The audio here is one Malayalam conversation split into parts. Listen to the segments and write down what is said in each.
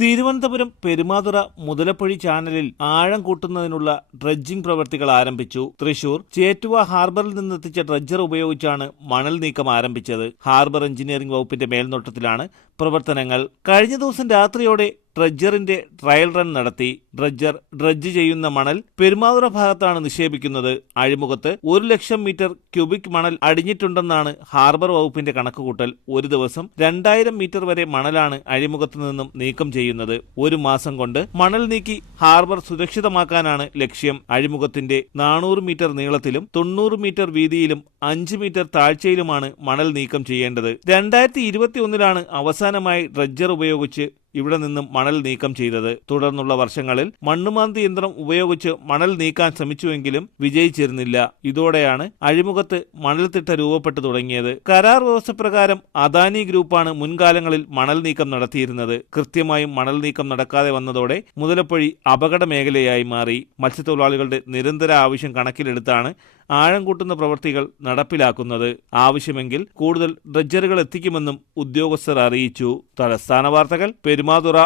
തിരുവനന്തപുരം പെരുമാതുറ മുതലപ്പൊഴി ചാനലിൽ ആഴം കൂട്ടുന്നതിനുള്ള ഡ്രഡ്ജിംഗ് പ്രവൃത്തികൾ ആരംഭിച്ചു. തൃശൂർ ചേറ്റുവ ഹാർബറിൽ നിന്നെത്തിച്ച ഡ്രഡ്ജർ ഉപയോഗിച്ചാണ് മണൽ നീക്കം ആരംഭിച്ചത്. ഹാർബർ എഞ്ചിനീയറിംഗ് വകുപ്പിന്റെ മേൽനോട്ടത്തിലാണ് പ്രവർത്തനങ്ങൾ. കഴിഞ്ഞ ദിവസം രാത്രിയോടെ ഡ്രഡ്ജറിന്റെ ട്രയൽ റൺ നടത്തി. ഡ്രഡ്ജ് ചെയ്യുന്ന മണൽ പെരുമാതുറ ഭാഗത്താണ് നിക്ഷേപിക്കുന്നത്. അഴിമുഖത്ത് 1,00,000 മീറ്റർ ക്യൂബിക് മണൽ അടിഞ്ഞിട്ടുണ്ടെന്നാണ് ഹാർബർ വകുപ്പിന്റെ കണക്കുകൂട്ടൽ. ഒരു ദിവസം 2000 മീറ്റർ വരെ മണലാണ് അഴിമുഖത്ത് നിന്നും നീക്കം ചെയ്യുന്നത്. ഒരു മാസം കൊണ്ട് മണൽ നീക്കി ഹാർബർ സുരക്ഷിതമാക്കാനാണ് ലക്ഷ്യം. അഴിമുഖത്തിന്റെ 400 മീറ്റർ നീളത്തിലും 90 മീറ്റർ വീതിയിലും 5 മീറ്റർ താഴ്ചയിലുമാണ് മണൽ നീക്കം ചെയ്യേണ്ടത്. 2021 അവസാനമായി ഡ്രഡ്ജർ ഉപയോഗിച്ച് ഇവിടെ നിന്നും മണൽ നീക്കം ചെയ്തത്. തുടർന്നുള്ള വർഷങ്ങളിൽ മണ്ണുമാന്തി യന്ത്രം ഉപയോഗിച്ച് മണൽ നീക്കാൻ ശ്രമിച്ചുവെങ്കിലും വിജയിച്ചിരുന്നില്ല. ഇതോടെയാണ് അഴിമുഖത്ത് മണൽത്തിട്ട രൂപപ്പെട്ടു തുടങ്ങിയത്. കരാർ വ്യവസ്ഥ പ്രകാരം അദാനി ഗ്രൂപ്പാണ് മുൻകാലങ്ങളിൽ മണൽ നീക്കം നടത്തിയിരുന്നത്. കൃത്യമായും മണൽ നീക്കം നടക്കാതെ വന്നതോടെ മുതലപ്പൊഴി അപകട മേഖലയായി മാറി. മത്സ്യത്തൊഴിലാളികളുടെ നിരന്തര ആവശ്യം കണക്കിലെടുത്താണ് ആഴം കൂട്ടുന്ന പ്രവൃത്തികൾ നടപ്പിലാക്കുന്നത്. ആവശ്യമെങ്കിൽ കൂടുതൽ ഡ്രഡ്ജറുകൾ എത്തിക്കുമെന്നും ഉദ്യോഗസ്ഥർ അറിയിച്ചു. തലസ്ഥാന വാർത്തകൾ പെരുമാതുറ.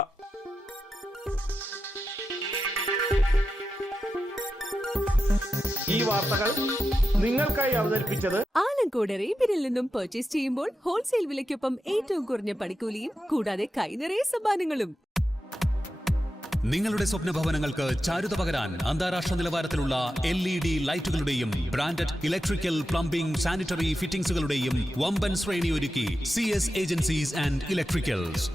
ഈ വാർത്തകൾ നിങ്ങൾക്കായി അവതരിപ്പിച്ചത് ആലങ്കോട് റീബിനിൽ നിന്നും പർച്ചേസ് ചെയ്യുമ്പോൾ ഹോൾസെയിൽ വിലയ്ക്കൊപ്പം ഏറ്റവും കുറഞ്ഞ പണിക്കൂലിയും കൂടാതെ കൈനിറയെ സമ്മാനങ്ങളും. നിങ്ങളുടെ സ്വപ്ന ഭവനങ്ങൾക്ക് ചാരുത പകരാൻ അന്താരാഷ്ട്ര നിലവാരത്തിലുള്ള LED ലൈറ്റുകളുടെയും ബ്രാൻഡഡ് ഇലക്ട്രിക്കൽ, പ്ലംബിംഗ്, സാനിറ്ററി ഫിറ്റിംഗ്സുകളുടെയും വമ്പൻ ശ്രേണി ഒരുക്കി CS ഏജൻസീസ് ആൻഡ് ഇലക്ട്രിക്കൽസ്.